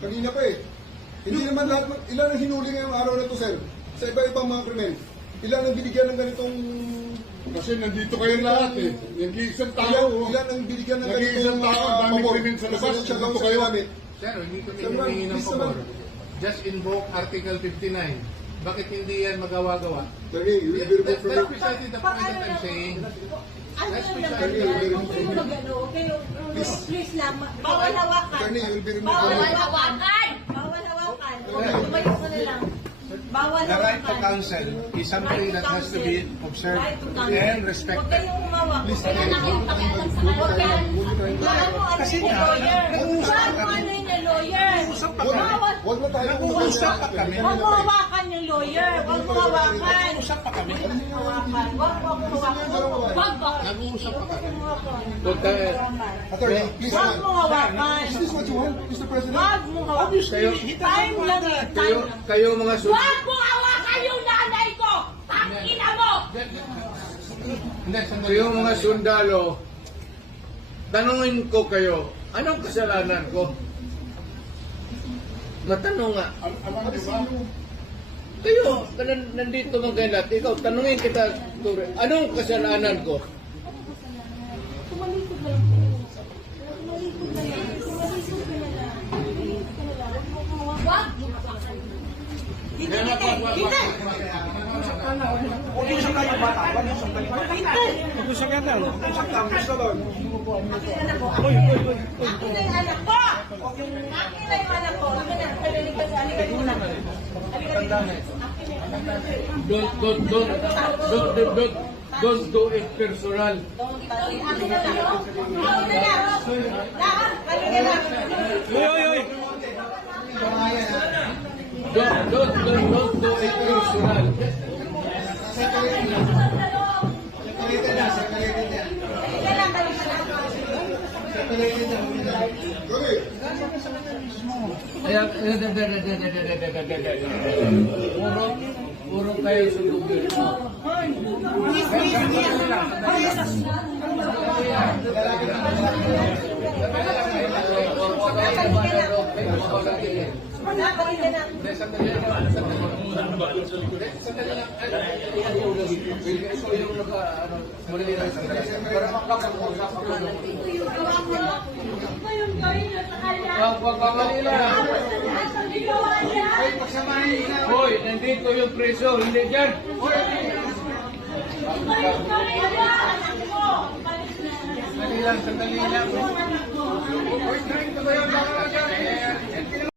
Kanina pa eh. Hindi naman lahat, ilan ang hinuli ngayong araw na to, sir? Sa iba-ibang mga krimen. Ilan ang binigyan ng ganitong... Kasi nandito kayo lahat eh. Nag-iisang tao. Ilan ang binigyan ng Nag-iisang ganitong... tao, dami krimen sa labas. Nandito kayo. Sir, hindi ko hinihingi ng pabor. Just invoke Article 59. Bakit hindi yan magawa-gawa? Attorney, you will be removed from That's the... precisely the point that I'm saying. Ano That's yung precisely naman the yan? Huwag kayong magano. Huwag kayong... Please lang. Bawal hawakan. Attorney, you will be removed from Bawal the... hawakan! Bawal hawakan. Tumayo ka na lang. Bawal The right to hawakan. counsel is something that has to be observed Right to counsel. and Huwag respected. kayong umawak. Huwag kayong nakipakialam sa kanila. Huwag kayong Kasi ano nga, lawyer. nag-uusap Huwag mo ano yung lawyer. Bawal. Huwag na tayo Nag-uusap pa kami. Huwag mo hawakan yung lawyer. Huwag mo hawakan. Nag-uusap pa kami. Hawakan. Huwag mo hawakan. Huwag mo. Nag-uusap pa kami. Attorney, please. Huwag mo hawakan. Is this what you want, Mr. President? Huwag mo hawakan. Time lang eh. Time. Kayo mga Huwag mo hawakan yung nanay ko! Tangina mo! Kayo mga sundalo, tanungin ko kayo, anong kasalanan ko? Matanong nga. Kayo, nandito mga kayo lahat. Ikaw, tanungin kita, Tore, anong kasalanan ko? Tumalikod na lang po. Tumalikod na lang. Tumalikod ka na lang. Tumalikod ka na lang. Huwag mo hawakan. Hindi, hindi, hindi. Huwag yung isang tayo bata. Huwag yung isang tayo bata. Huwag yung isang tayo bata. Huwag yung isang tayo bata. Akin na po. Akin na yung anak ko! Akin na yung anak ko. Akin na. Halika muna. Halika dito. Akin na yung anak ko. Don't do it personal. Akin na lang. Akin na lang. Halika na. Don't do it personal. Kaya, puro kayo sundugin. Hoy, nandito yung preso, hindi dyan. Sandali lang. Hoy, trying to kayo.